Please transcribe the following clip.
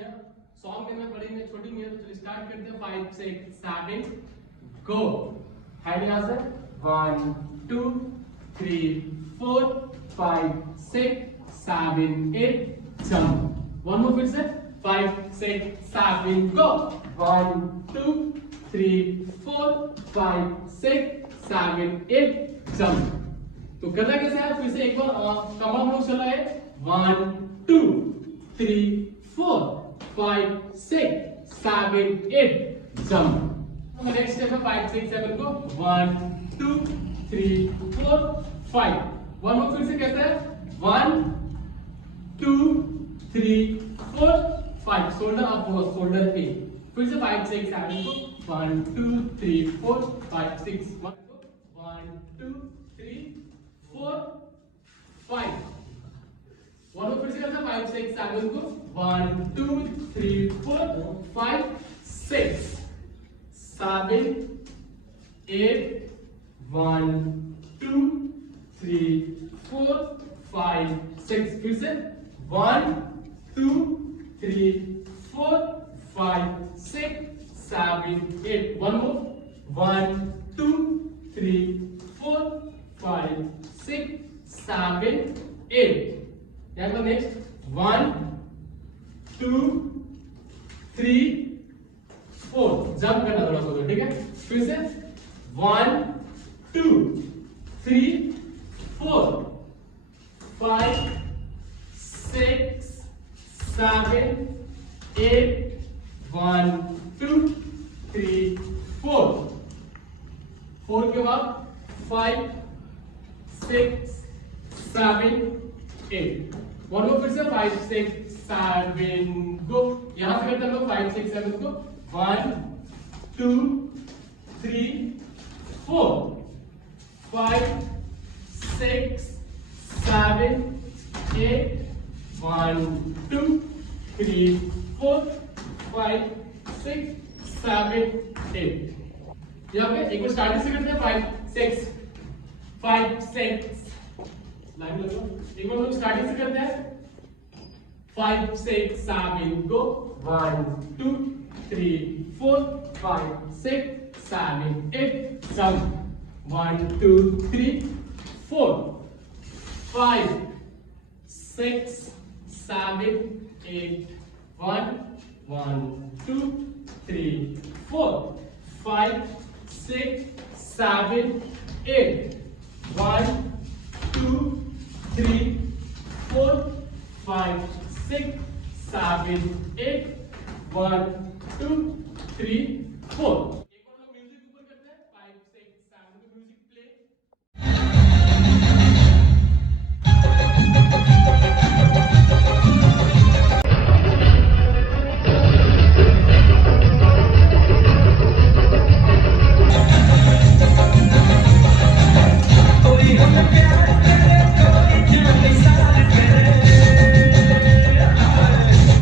मियां song के अंदर पढ़ेंगे छोटी मियां। तो चलिए स्टार्ट करते हैं। 5 6 7 गो। हैड यहां से 1 2 3 4 5 6 7 8 जंप। वन मोर फिर से 5 6 7 गो। 1 2 3 4 5 6 7 8 जंप। तो करना कैसे है? फिर से एक बार कम हम लोग चला है 1 2 3 4 5 6 7 8 जंप। नेक्स्ट स्टेप है 5 6 7 को 1 2 3 4 5। वन मोर फिर से कैसे है? 1 2 3 4 5। शोल्डर अप होगा, शोल्डर पे। फिर से 5 6 7 को 1 2 3 4 5 6 1 2 3 4 5। वन फिर से कैसे? 5 6 7 को 1 2 3 4 5 6 7 8 1 2 3 4 5 6। फिर से 1 2 3 4 5 6 7 8। One more 1 2 3 4 5 6 7 8। यहाँ पर नेक्स्ट 1 2 3 4। जंप करना थोड़ा सा, ठीक है? फिर से 1 2 3 4 5 6 7 8 1 2 3 4। 4 के बाद 5 6 7 8। वन को फिर से 5 6 7 गो। यहां से करते हैं हम लोग 5 6 7 को 1 2 3 4 5 6 7 8 1 2 3 4 5 6 7 8। यहाँ पे एक बार स्टार्टिंग से करते हैं 5 6 5 6। लाइन लगो। एक बार लोग स्टार्टिंग से करते हैं 5 6 7 गो। 1 2 3 4 5 6 7 8 जंप। 1 2 3 4 5 6 7 8 1 1 2 3 4 5 6 7 8 1 2 3 4 5 6 7 8 1 2 3 4।